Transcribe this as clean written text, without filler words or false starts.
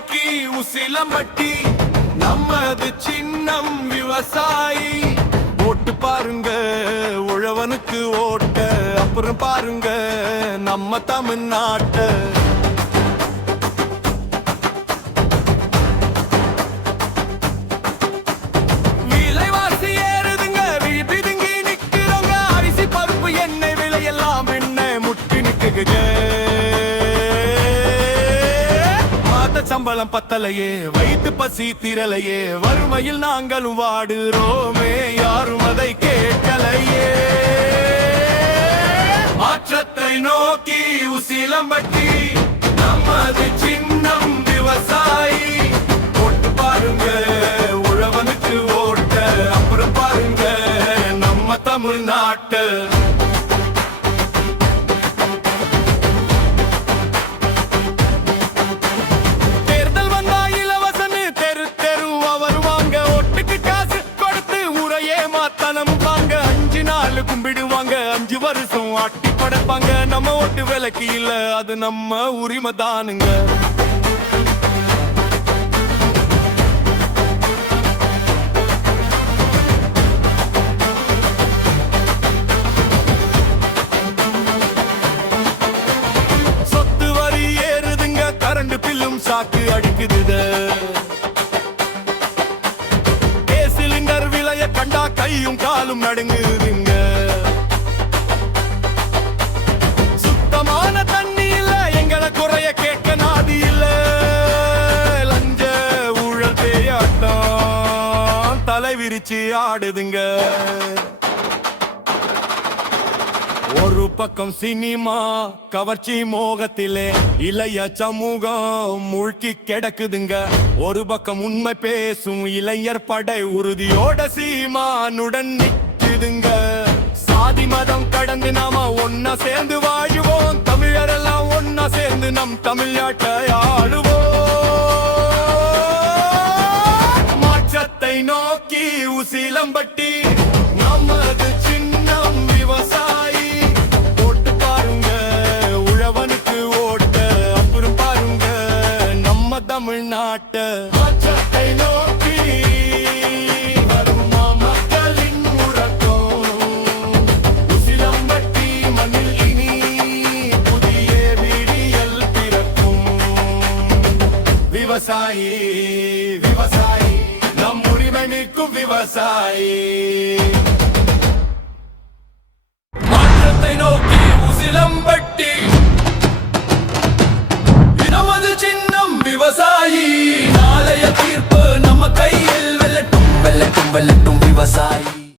நோக்கி உசிலம்பட்டி நமது சின்னம் விவசாயி. ஓட்டு பாருங்க உழவனுக்கு ஓட்ட, அப்புறம் பாருங்க நம்ம தமிழ்நாட்ட. விலைவாசி ஏறுதுங்க, பிதுங்கி நிக்கிறோங்க. அரிசி பருப்பு எண்ணெய் விலை எல்லாம் என்ன முட்டி நிக்குங்க. சம்பளம் பத்தலையே, வயிற்று பசி திரலையே, வறுமையில் நாங்களும் வாடுறோமே, யாரும் அதை கேட்கலையே. மாற்றத்தை நோக்கி உசிலம்பட்டி நமது சின்னம் விவசாயி. ஓட்டு பாருங்க உழவனுக்கு ஓட்ட, அப்புறம் பாருங்க நம்ம தமிழ்நாட்டு. கும்பிடுவாங்க 5 வருஷம் ஆட்டி படைப்பாங்க. நம்ம ஓட்டு விலைக்கு இல்ல, அது நம்ம உரிமை தானுங்க. சொத்து வரி ஏறுதுங்க, கரண்ட் பில்லும் சாக்கு அடிக்குது. சிலிண்டர் விலைய கண்டா கையும் காலும் நடுங்குதுங்க. சுத்தமான தண்ணி இல்ல, எங்களை குறைய கேட்க நாதி இல்ல. லஞ்ச ஊழல் பேயாட்டம் தலை விரிச்சு ஆடுதுங்க. ஒரு பக்கம் சினிமா கவர்ச்சி மோகத்திலே இளைய சமூகம் மூழ்கி கிடக்குதுங்க. ஒரு பக்கம் உண்மை பேசும் இளைஞர் படை உறுதியோட சீமானுடன் நிக்குதுங்க. சாதி மதம் கடந்து நாம ஒன்னா சேர்ந்து வாழுவோம். தமிழர் எல்லாம் ஒன்னா சேர்ந்து நம் தமிழ்நாட்டை ஆளுவோம். மாற்றத்தை நோக்கி உசிலம்பட்டி